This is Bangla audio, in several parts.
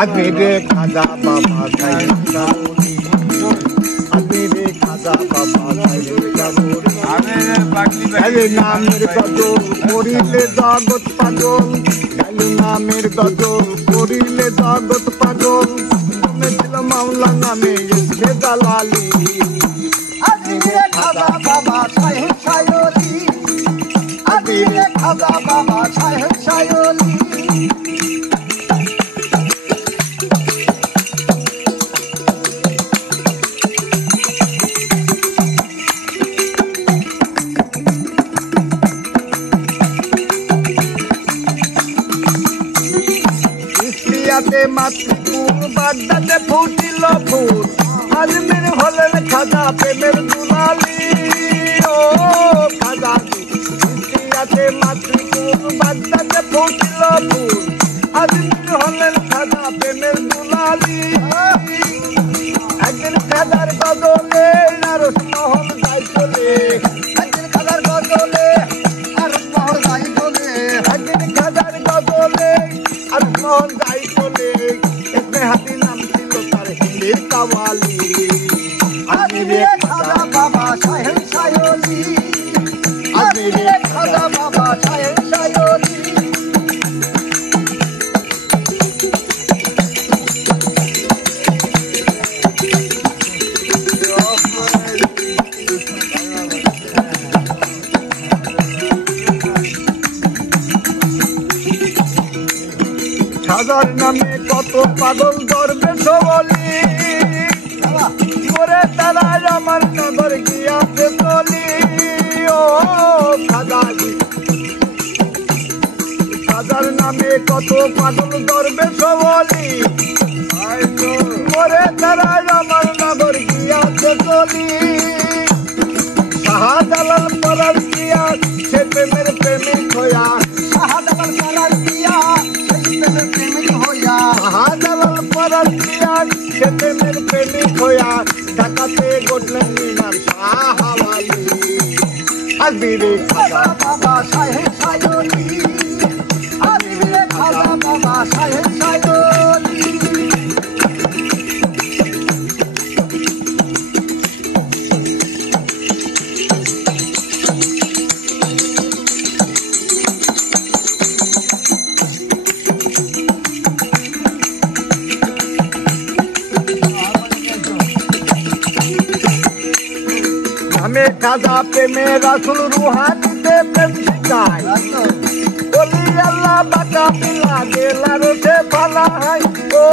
আজমিরে খাজা বাবা সাহেব কানুনি আজমিরে খাজা বাবা সাহেব কানুনি গাইলে নামের গজল করিলে জগৎ পাগল গাইলে নামের গজল করিলে জগৎ পাগল শুনেছিল মাওলা নামে এসে দালালি আজমিরে খাজা বাবা সাহেব সায়লি আজমিরে খাজা বাবা সাহেব সায়লি মাতৃপুর বাগদাদে ফুটিল ফুল আজমির হলেন খাজা প্রেমের দুলালি ও খাজা ইন্ডিয়াতে মাতৃপুর বাগদাদে ফুটিল ফুল আজমির হলেন খাজা প্রেমের দুলালি একদিন খাজার গজলে নারস মহল যাই চলে একদিন খাজার গজলে নারস মহল যাই চলে একদিন খাজার গজলে আর মহল যাই চলে এসে হাতি নাম ছিল তার হিন্দির কাওয়ালি আজমিরে খাজা বাবা সাহেব সায়লি আজমিরে খাজা বাবা সাহেব সায়লি খাজার নামে কত পাগল দরবেশ বলি করে তারা আমার নগর গিয়াছে চলি ও খাজাজি খাজার নামে কত পাগল দরবেশ বলি করে তারা আমার নগর গিয়াছে চলি শাহজালাল পরার দিয়া সে প্রেমের প্রেমিক হইয়া শাহজালাল পরার দিয়া প্রেমিক হইয়া শাহজালাল পরার দিয়া সে প্রেমের প্রেমিক হইয়া ঢাকাতে গড়লেন মিনার শাহওয়ালি আজমিরে খাজা বাবা সাহেব সায়লি আজমিরে খাজা বাবা সাহেব সায়লি আমি খাজা প্রেমে রাসুল রুহানিতে প্রেম শিখাই বলি আল্লাহ বাঁকা পিলা গেলার সে পালাই ও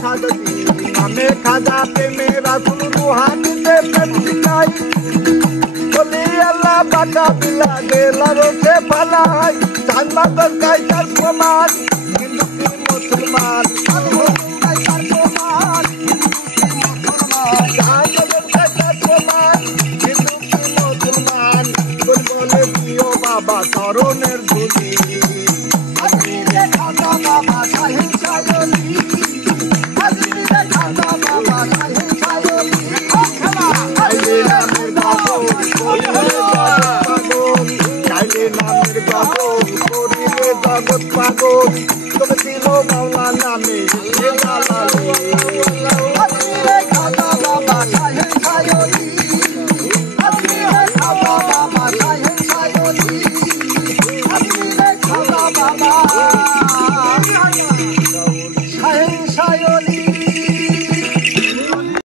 খাজাজি আমি খাজা প্রেমে রাসুল রুহানিতে প্রেম শিখাই বলি আল্লাহ বাঁকা পিলা গেলার সে পালাই জানমাগর গাই তার প্রমাণ হিন্দু কি মুসলমান তার প্রমাণ জানমাগর গাই তার প্রমাণ হিন্দু কি মুসলমান বলে দিও বাবা তরুণের ধুলি আজমিরে খাজা বাবা সাহেব সায়লি আজমিরে খাজা বাবা সাহেব সায়লি গাইলে নামের গজল করিলে জগৎ পাগল তবে দিল মাওলা নামে আজমিরে